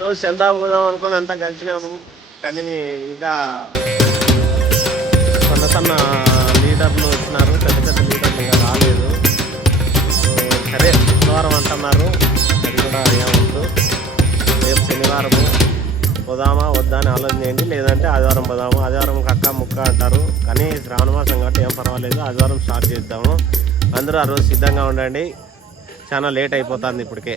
రోజు చందా పోదాం అనుకుని అంతా కలిసినాము కానీ ఇంకా సన్న సన్న లీడర్లు వచ్చినారు. పెద్ద పెద్ద లీడర్లు ఇక రాలేదు. సరే శనివారం అంటున్నారు. అది కూడా ఏమవుతుంది రేపు శనివారము పోదామా వద్దా అని ఆలోచన చేయండి. లేదంటే ఆదివారం పోదాము. ఆదివారం కక్క ముక్క అంటారు. కానీ శ్రావణ మాసం కాబట్టి ఏం పర్వాలేదు. ఆదివారం స్టార్ట్ చేద్దాము. అందరూ ఆ రోజు సిద్ధంగా ఉండండి. చాలా లేట్ అయిపోతుంది ఇప్పటికే.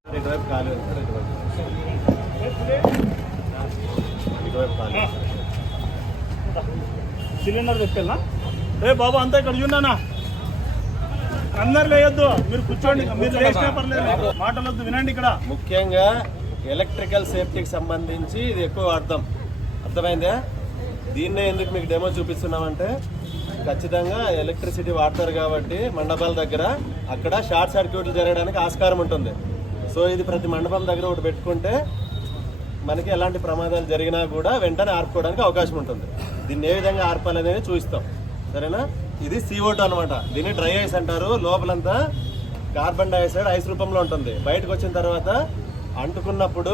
ఇటువైపు కాలు ఇటువైపు. ఇటువైపు కాలు. సిలిండర్ తెప్పాలా రే బాబు అంతా ఇక్కడ చూడనా అందరు లేయొద్దు. మీరు కూర్చోండి. మీరు లేచినా పర్లేదు మాటలొద్దు వినండి ఇక్కడ. ముఖ్యంగా ఎలక్ట్రికల్ సేఫ్టీకి సంబంధించి ఇది ఎక్కువ వాడతాం అర్థమైందా? దీన్నే ఎందుకు మీకు డెమో చూపిస్తున్నామంటే ఖచ్చితంగా ఎలక్ట్రిసిటీ వాడతారు కాబట్టి మండపాల దగ్గర అక్కడ షార్ట్ సర్క్యూట్లు జరగడానికి ఆస్కారం ఉంటుంది. సో ఇది ప్రతి మండపం దగ్గర ఒకటి పెట్టుకుంటే మనకి ఎలాంటి ప్రమాదాలు జరిగినా కూడా వెంటనే ఆర్పుకోవడానికి అవకాశం ఉంటుంది. దీన్ని ఏ విధంగా ఆర్పాలనేది చూపిస్తాం సరేనా? ఇది CO2 అన్నమాట. దీన్ని డ్రై ఐస్ అంటారు. లోపలంతా కార్బన్ డైఆక్సైడ్ ఐస్ రూపంలో ఉంటుంది. బయటకు వచ్చిన తర్వాత అంటుకున్నప్పుడు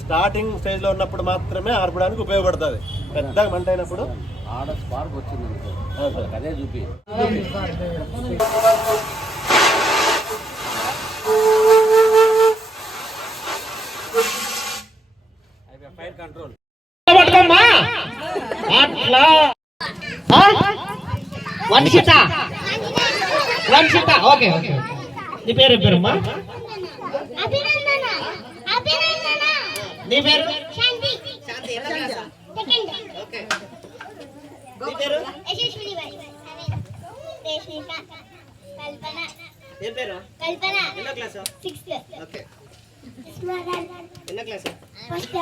స్టార్టింగ్ స్టేజ్లో ఉన్నప్పుడు మాత్రమే ఆర్పడానికి ఉపయోగపడుతుంది. పెద్దగా మంట అయినప్పుడు ఆడ స్పార్క్ వచ్చింది. అదే. చూపి. ఓకే ఓకే నీ పేరు పేరమ్మా? అభినందన. అభినందన. నీ పేరు? శాంతి. శాంతి ఓకే. నీ పేరు? యశస్విని బాయ్ రేష్మిక. కల్పన. ఏం పేరు? కల్పన. ఎన్నో క్లాసా? సిక్స్త్. ఓకే. ఎన్నో క్లాసా? ఫస్ట్.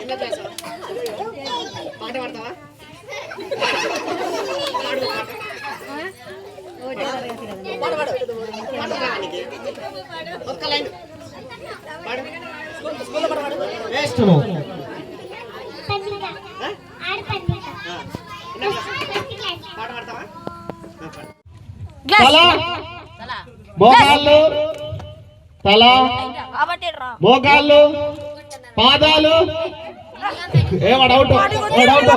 ఎన్నో క్లాసా? పాట పాడతావా? క్లాస్ పాట పాడతావా తల. మోకాళ్ళు తల ఏమో డౌట్ డౌట్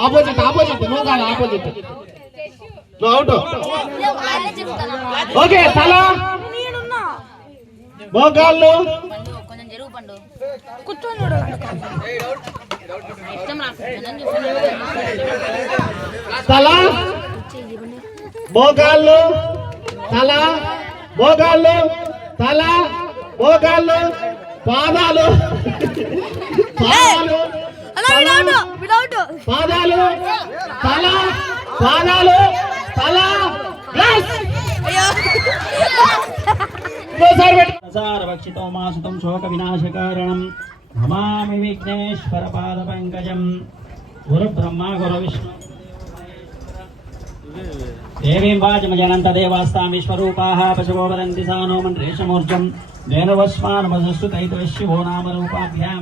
ఆపోజిట్ ఆపోజిట్ నువ్వు కాదు ఆపోజిట్ నువ్వు అవుట్ ఓకే తల. మోకాళ్ళు. కొంచెం జరుగు పండు. తల. మోకాళ్ళు. తల. మోకాళ్ళు. తల. మోకాళ్ళు. పాదాలు. పాదాలు. తల, పాదాలు తల పాదాలు తల ప్లస్ ఇంకోసారి పెట్టు. రక్షితో మాసుతం శోక వినాశకారణం నమామి విఘ్నేశ్వర పాద పంకజం గురు బ్రహ్మ గురు విష్ణు దేవీం వాచమజనంత దేవాస్తామీశ్వరూపాः పశవో వదంతి సానో మంత్రేశమూర్జం వేణువస్మానమసస్సు తైతో శివో నామ రూపాభ్యాం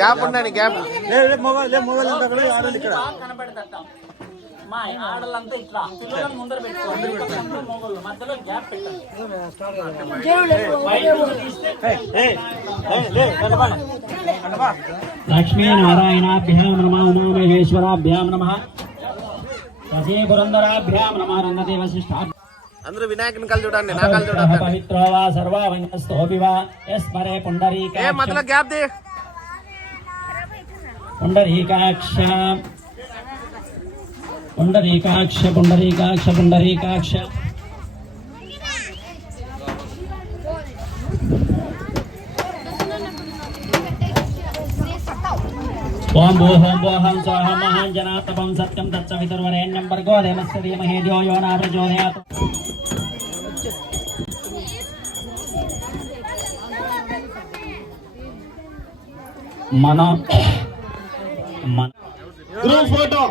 గ్యాప్ ఉండండి గ్యాప్ మొబైల్ మొబైల్ అంతా కూడా ఆడండి ఇక్కడ. కనబడదట. మా ఆడలంతా ఇట్లా పిల్లలను ముందర పెట్టుకోండి. మొగోళ్ళు మధ్యలో గ్యాప్ పెట్టండి. లక్ష్మీనారాయణాభ్యాం నమ ఉమామహేశ్వరాభ్యాం నమ. సజే పురందరాభ్యాం అందరూ వినాయకుని కళ్ళు చూడండి నా కళ్ళు చూడండి. పవిత్రో వా సర్వావంగస్తోపి వా యస్మరే పుండరీకాక్ష గ్యాప్ ది. పుండరీకాక్ష పుండరీకాక్ష పుండరీకాక్ష పుండరీకాక్ష ఓం భూహోం భోహం సోహం మహాంజనాతపం సత్యం తచ్చ విదుర్వరేణ్యం భర్గో దేవస్య ధీమహి ధియో యో నా ప్రచోదయాత్. మన మన గ్రూప్ ఫోటో.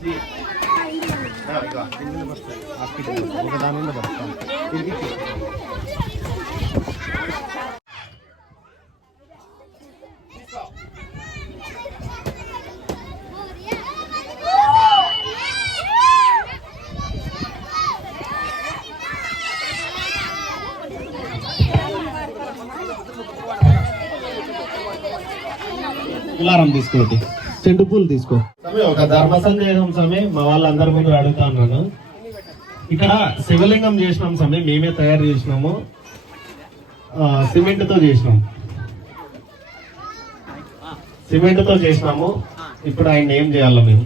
Yeah. మను కంటే అలారం తీసుకోండి చెండు పూలు తీసుకో. స్వామి ఒక ధర్మ సందేహం స్వామి మా వాళ్ళందరి ముందు అడుగుతా ఉన్నాను ఇక్కడ శివలింగం చేసినాం స్వామి మేమే తయారు చేసినాము. సిమెంట్తో సిమెంట్తో చేసినాం. సిమెంట్తో చేసినాము. ఇప్పుడు ఆయన ఏం చేయాలి మేము.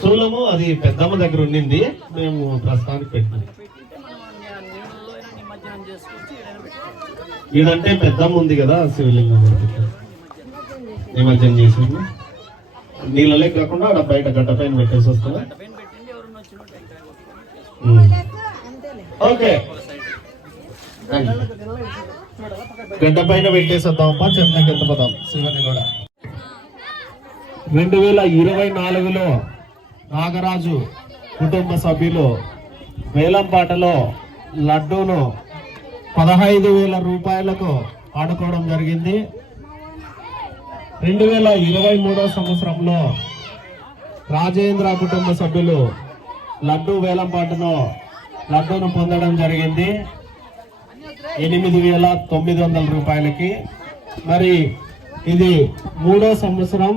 శూలము అది పెద్దమ్మ దగ్గర ఉండింది మేము ప్రస్తుతానికి పెట్టినాం. ఇదంటే పెద్దమ్మ ఉంది కదా శివలింగం నిమజ్జనం చేసి నీళ్ళలే కాకుండా ఆడ బయట గడ్డ పైన పెట్టేసి వస్తుందా. ఓకే. గడ్డ పైన పెట్టేసి వద్దామప్ప చెట్లకి ఎత్తుపోదాం శివుని కూడా. రెండు వేల ఇరవై నాలుగులో నాగరాజు కుటుంబ సభ్యులు వేలంపాటలో లడ్డూను పదహైదు వేల రూపాయలకు ఆడుకోవడం జరిగింది. రెండు వేల ఇరవై మూడో సంవత్సరంలో రాజేంద్ర కుటుంబ సభ్యులు లడ్డూ వేలంపాటలో లడ్డూను పొందడం జరిగింది. ఎనిమిది వేల తొమ్మిది వందల రూపాయలకి. మరి ఇది మూడో సంవత్సరం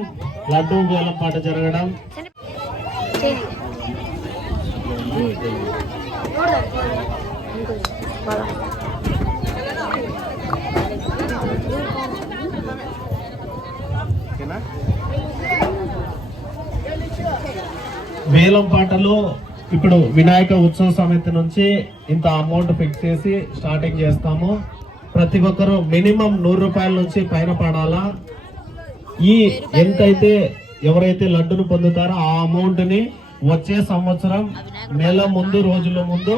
లడ్డూ వేలంపాట జరగడం. వేలం పాటలు ఇప్పుడు వినాయక ఉత్సవ సమితి నుంచి ఇంత అమౌంట్ ఫిక్స్ చేసి స్టార్టింగ్ చేస్తాము. ప్రతి ఒక్కరు మినిమం నూరు రూపాయల నుంచి పైన పడాలా? ఈ ఎంతైతే ఎవరైతే లడ్డును పొందుతారో ఆ అమౌంట్ని వచ్చే సంవత్సరం నెల ముందు రోజుల ముందు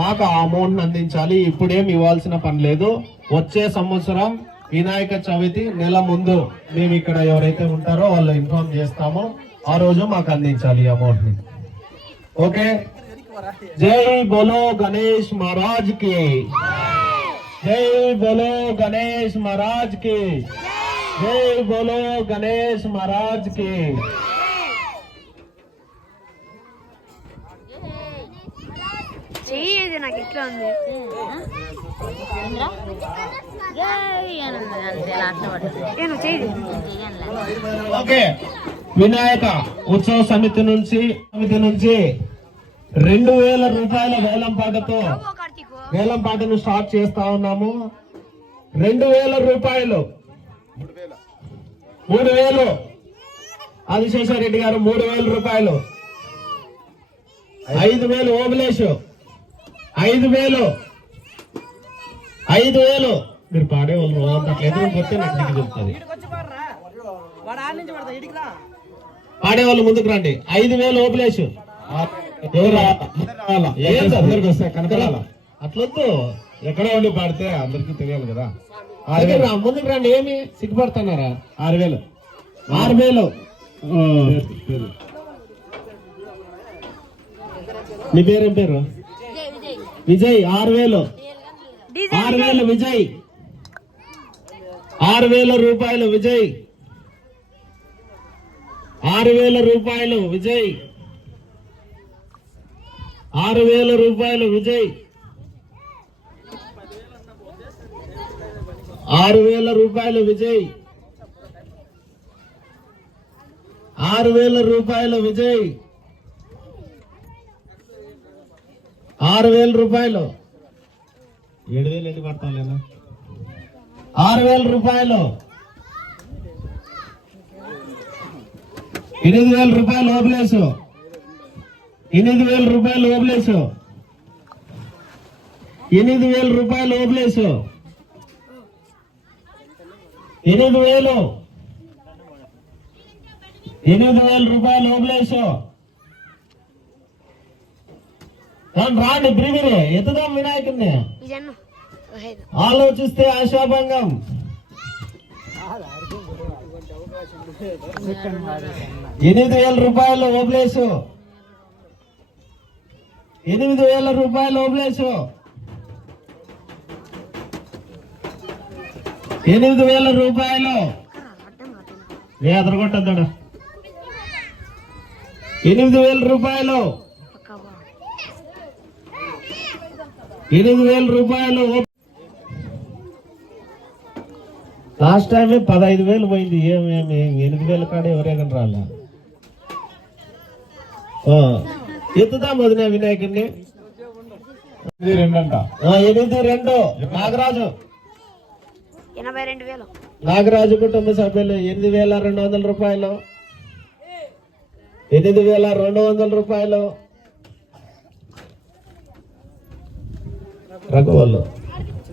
మాకు ఆ అమౌంట్ అందించాలి. ఇప్పుడేం ఇవ్వాల్సిన పని లేదు. వచ్చే సంవత్సరం వినాయక చవితి నెల ముందు మేము ఇక్కడ ఎవరైతే ఉంటారో వాళ్ళు ఇన్ఫార్మ్ చేస్తామో. ఆ రోజు మాకు అందించాలి అమౌంట్ని ఓకే జై బోలో గణేష్ మహారాజ్కి జై బోలో గణేష్ మహారాజ్కి జై బోలో గణేష్ మహారాజ్కి చెయ్యేది నాకు ఎట్లా ఉంది ఓకే వినాయక ఉత్సవ సమితి నుంచి సమితి నుంచి రెండు వేల రూపాయల వేలం పాటతో వేలం పాటను స్టార్ట్ చేస్తా ఉన్నాము. రెండు వేల రూపాయలు. మూడు వేలు. ఆదిశేషారెడ్డి గారు మూడు వేల రూపాయలు. ఐదు వేలు ఓబులేష్. ఐదు వేలు. ఐదు వేలు. మీరు పాడే వాళ్ళు ఎదురు కొడితే నాకు చెప్తుంది వచ్చి పాడరా వాడు ఆడి నుంచి పడతా ఇడికి రా పాడే వాళ్ళు ముందుకు రండి ఐదు వేలు ఓపులేసు అట్లొద్దు. ఎక్కడ ఉండి పాడితే అందరికీ తెలియాలి కదా. దగ్గర రా, ముందుకు రండి. ఏమి సిగ్గుపడుతున్నారా? ఆరు వేలు. ఆరు వేలు. నీ పేరేం పేరు? విజయ్ ఆరు వేలు. ఆరు వేలు విజయ్. ఆరు వేల రూపాయలు విజయ్. ఆరు వేల రూపాయలు విజయ్. ఆరు వేల రూపాయలు విజయ్. ఆరు వేల రూపాయలు విజయ్. ఆరు వేల రూపాయలు విజయ్. ఆరు వేల రూపాయలు. ఏడు వేలు ఎన్ని పడతాం లేదా? ఆరు వేల రూపాయలు. ఎనిమిది వేల రూపాయలు ఓబులేసు. ఎనిమిది వేల రూపాయలు ఓబులేసు. ఎనిమిది వేల రూపాయలు ఓబులేసు. ఎనిమిది వేలు. ఎనిమిది వేల రూపాయలు ఓబులేసు. రాండి బ్రిగిరి ఎత్తుదాం వినాయకుడిని ఇదన్ను ఆలోచిస్తే ఆశాభంగం. ఎనిమిది వేల రూపాయలు ఓబ్లేసు ఎనిమిది వేల రూపాయలు ఓబ్లేసు ఎనిమిది వేల రూపాయలు. ఏ అదరగొట్టద్దాడు ఎనిమిది వేల రూపాయలు. ఎనిమిది వేల రూపాయలు లాస్ట్ టైం పదహైదు వేలు పోయింది. ఏమేమి ఎనిమిది వేల కాడ ఎవరైనా రాలా? ఆ, ఎత్తుదాం వదిన వినాయకుడిని ఎనిమిది రెండు నాగరాజు. ఎనభై రెండు వేలు. నాగరాజు కుటుంబ సభ్యులు ఎనిమిది వేల రెండు వందల రూపాయలు. ఎనిమిది వేల రెండు వందల రూపాయలు. రఘువల్లు.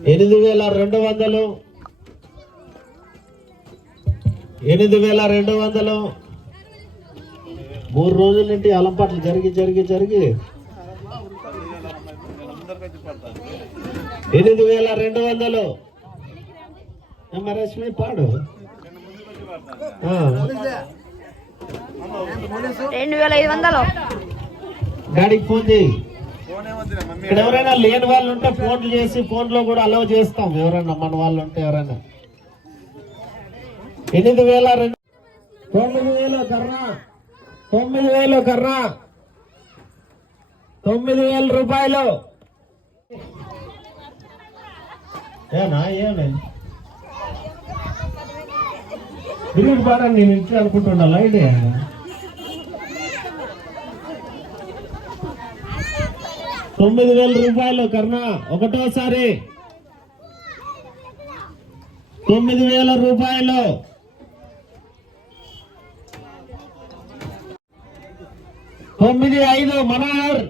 ఎనిమిది వేల రెండు వందలు. ఎనిమిది వేల రెండు వందలు. మూడు రోజుల నుండి అలంపాట్లు జరిగి జరిగి జరిగి. ఎనిమిది వేల రెండు వందలు. రశ్మి పాడు. రెండు వేల ఐదు వందలు. డాడీకి ఫోన్ చేయి. ఇక్కడ ఎవరైనా లేని వాళ్ళు ఉంటే ఫోన్లు చేసి ఫోన్లో కూడా అలౌ చేస్తాం. ఎవరైనా మన వాళ్ళు ఉంటే ఎవరైనా. ఎనిమిది వేల రెండు తొమ్మిది వేల కర్ర. తొమ్మిది వేలు కర్ర. తొమ్మిది వేల రూపాయలు. ఏనా ఏమే బిల్లుడు పాడని నేను ఇంట్లో అనుకుంటున్నా లైట్ తొమ్మిది వేల రూపాయలు కర్ణ ఒకటోసారి. తొమ్మిది వేల రూపాయలు. తొమ్మిది ఐదు మనోహర్.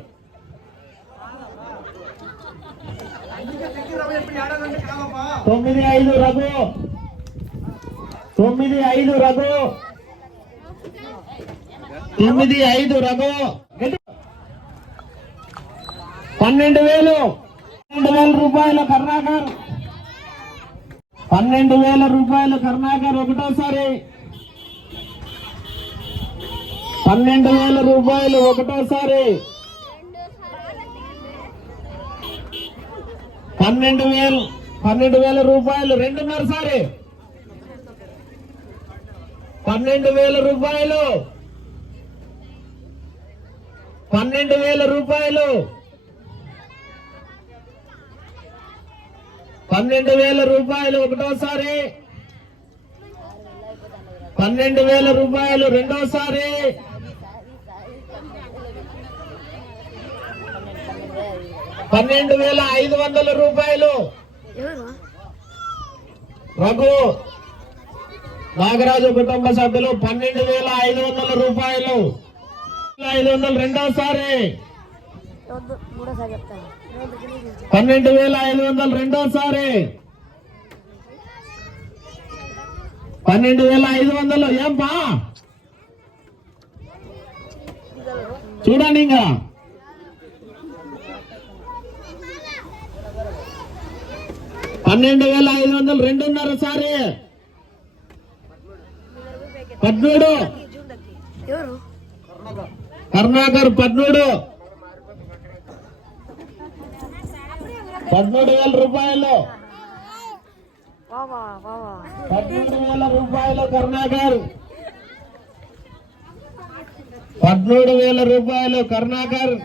తొమ్మిది ఐదు రఘు. తొమ్మిది ఐదు రఘు. తొమ్మిది ఐదు రఘు. పన్నెండు వేలు. పన్నెండు వేల రూపాయలు కర్ణాకర్. పన్నెండు వేల రూపాయలు కర్ణాకర్ ఒకటోసారి. పన్నెండు వేల రూపాయలు ఒకటోసారి. పన్నెండు వేలు పన్నెండు వేల రూపాయలు రెండున్నర సారి పన్నెండు వేల రూపాయలు. పన్నెండు వేల రూపాయలు. పన్నెండు వేల రూపాయలు ఒకటోసారి. పన్నెండు వేల రూపాయలు రెండోసారి. పన్నెండు వేల ఐదు వందల రూపాయలు. రఘు నాగరాజు కుటుంబ సభ్యులు పన్నెండు వేల ఐదు వందల రూపాయలు. ఐదు వందలు రెండోసారి. పన్నెండు వేల ఐదు వందలు రెండోసారి. పన్నెండు వేల ఐదు వందలు ఏం బా చూడండి ఇంకా. పన్నెండు వేల ఐదు వందలు రెండున్నర సారి. పద్మూడు. కర్ణాకర్ పద్మూడు. పదమూడు వేల రూపాయలు. పదమూడు వేల రూపాయలు కర్ణాకర్. పదమూడు వేల రూపాయలు కర్ణాకర్.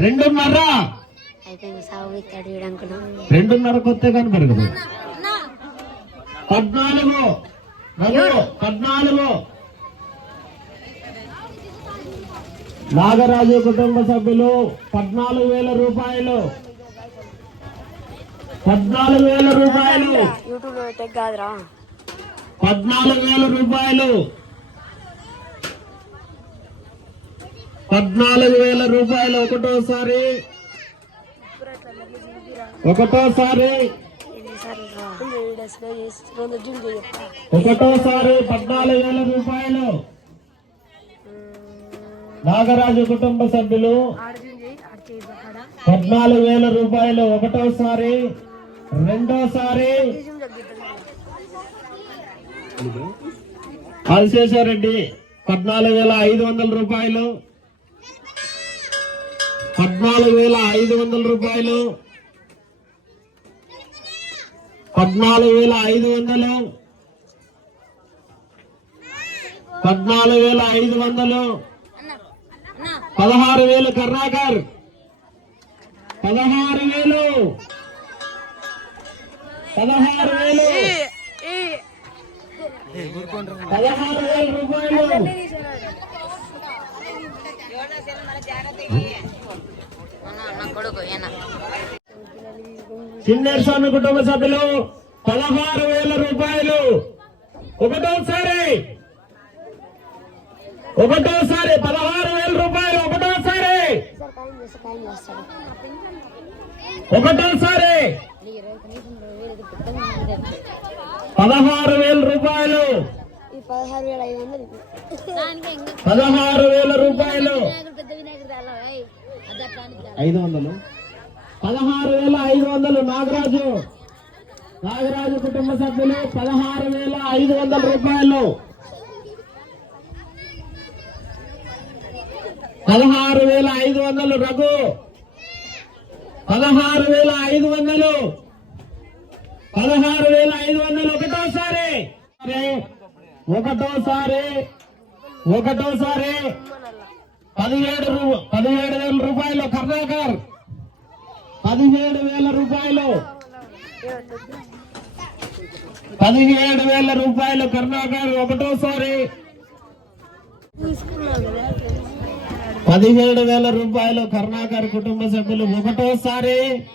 రెండున్నర. రెండున్నర కొత్త కానీ పెరగదు పద్నాలుగు. పద్నాలుగు. నాగరాజు కుటుంబ సభ్యులు పద్నాలుగు వేల రూపాయలు. పద్నాలుగు వేల రూపాయలు. పద్నాలుగు వేల రూపాయలు. పద్నాలుగు వేల రూపాయలు ఒకటోసారి. ఒకటోసారి ఒకటోసారి పద్నాలుగు వేల రూపాయలు. నాగరాజు కుటుంబ సభ్యులు పద్నాలుగు వేల రూపాయలు ఒకటోసారి రెండోసారి జూమ్ ఆదిశేషారెడ్డి పద్నాలుగు వేల ఐదు వందల రూపాయలు. పద్నాలుగు వేల ఐదు వందల రూపాయలు. పద్నాలుగు వేల ఐదు వందలు. పద్నాలుగు వేల ఐదు వందలు. పదహారు వేలు కర్ణాకర్. పదహారు వేలు. పదహారు వేలు. పదహారు వేల రూపాయలు. చిన్నేర్ స్వామి కుటుంబ సభ్యులు పదహారు వేల రూపాయలు. ఒకటోసారి. ఒకటోసారి పదహారు వేల రూపాయలు. ఒకటోసారి. ఒకటోసారి. పదహారు వేల రూపాయలు. పదహారు వేల రూపాయలు. ఐదు వందలు. పదహారు వేల ఐదు వందలు నాగరాజు. నాగరాజు కుటుంబ సభ్యులు పదహారు వేల ఐదు వందల రూపాయలు. పదహారు వేల ఐదు వందలు రఘు. పదహారు వేల ఐదు వందలు. పదహారు వేల ఐదు వందలు ఒకటోసారి. ఒకటోసారి. ఒకటోసారి. పదిహేడు రూ- పదిహేడు వేల రూపాయలు కర్ణాకర్. పదిహేడు వేల రూపాయలు. పదిహేడు వేల రూపాయలు కర్ణాకర్ ఒకటోసారి. పదిహేడు వేల రూపాయలు కర్ణాకర్ కుటుంబ సభ్యులు ఒకటోసారి.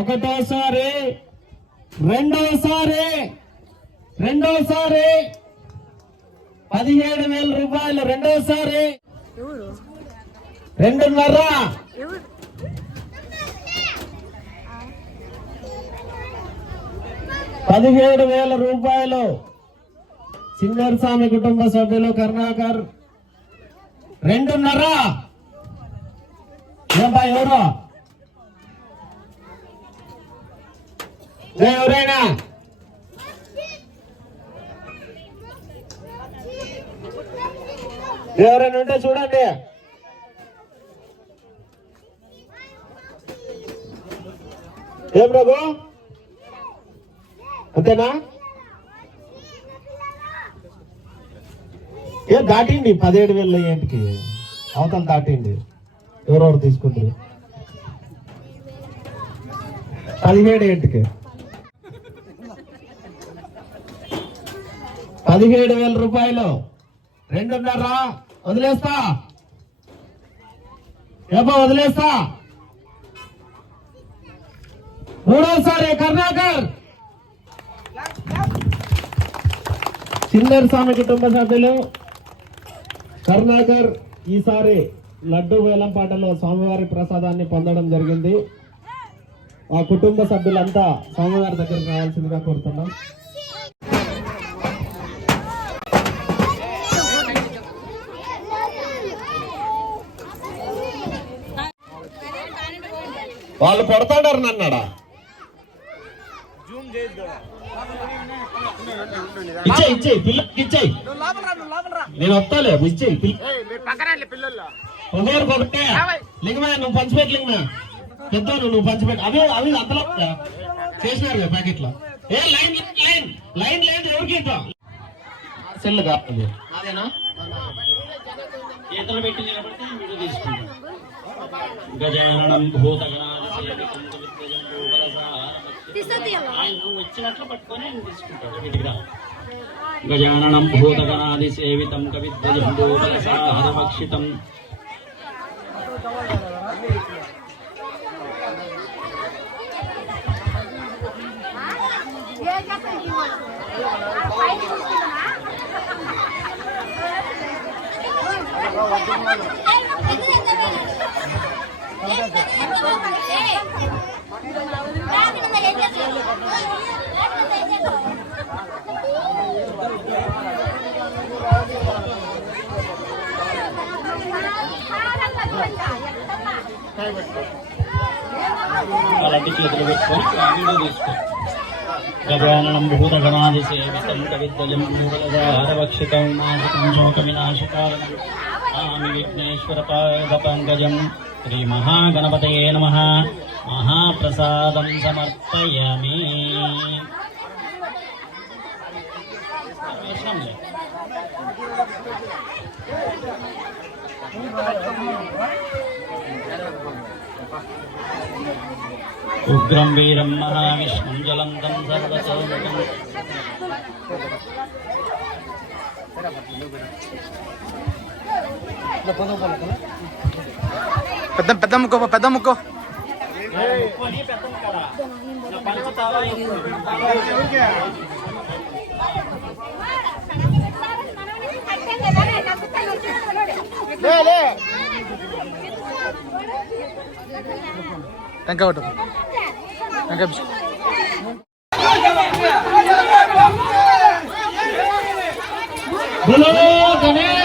ఒకటోసారి. రెండోసారి. రెండోసారి. పదిహేడు వేల రూపాయలు రెండోసారి. ఎవరు రెండున్నర. పదిహేడు వేల రూపాయలు. సింగర్ స్వామి కుటుంబ సభ్యులు కరుణాకర్. రెండున్నర. ఏంపా ఎవరు? ఎవరైనా? ఎవరైనా ఉంటే చూడండి. ఏ ప్రభు? అంతేనా? ఏ దాటిండి పదిహేడు వేల ఏంటికి అవతల దాటిండి. ఎవరెవరు తీసుకుంటారు? పదిహేడు ఏంటికి పదిహేడు వేల రూపాయలు. రెండున్నర వదిలేస్తా. ఏమో వదిలేస్తా. మూడోసారి కర్ణాకర్. సింగర్ స్వామి కుటుంబ సభ్యులు కరుణాకర్ ఈసారి లడ్డు వేలంపాటలో స్వామివారి ప్రసాదాన్ని పొందడం జరిగింది. ఆ కుటుంబ సభ్యులంతా స్వామివారి దగ్గరికి రావాల్సిందిగా కోరుతున్నాం. వాళ్ళు కొడతాడారు నన్నాడా ఇచ్చే ఇచ్చేయి పిల్లకి ఇచ్చేయి. నేను వస్తాలే ఇచ్చేయి పిల్లలు ఒకటే లింగమే నువ్వు పంచిపెట్టు లింగమా పెద్ద నువ్వు పంచిపెట్టు. అవి అవి అంతలో చేసినారు ప్యాకెట్లో ఏ లైన్ లైన్ లైన్ లైన్ ఎవరికి సెల్ కాదు. అదేనా చేతులు పెట్టి నిలబడితే వీడియో తీసుకుంటాం ఆయన నువ్వు వచ్చినట్లు పట్టుకొని ఆయన తీసుకుంటాడు అలాంటి చేతులు పెట్టుకొని వీడియో తీసుకో గజాననం భూతగణాధిసేవితం కవిద్వజం మూలధారవక్షితం నాశకం శోక వినాశకారణం ఆమి విఘ్నేశ్వర श्री महागणपत नम महाप्रसाद उग्रं उग्रम वीरम जलं तं Lo. pedam pedammu kok pedammu kok lele thank you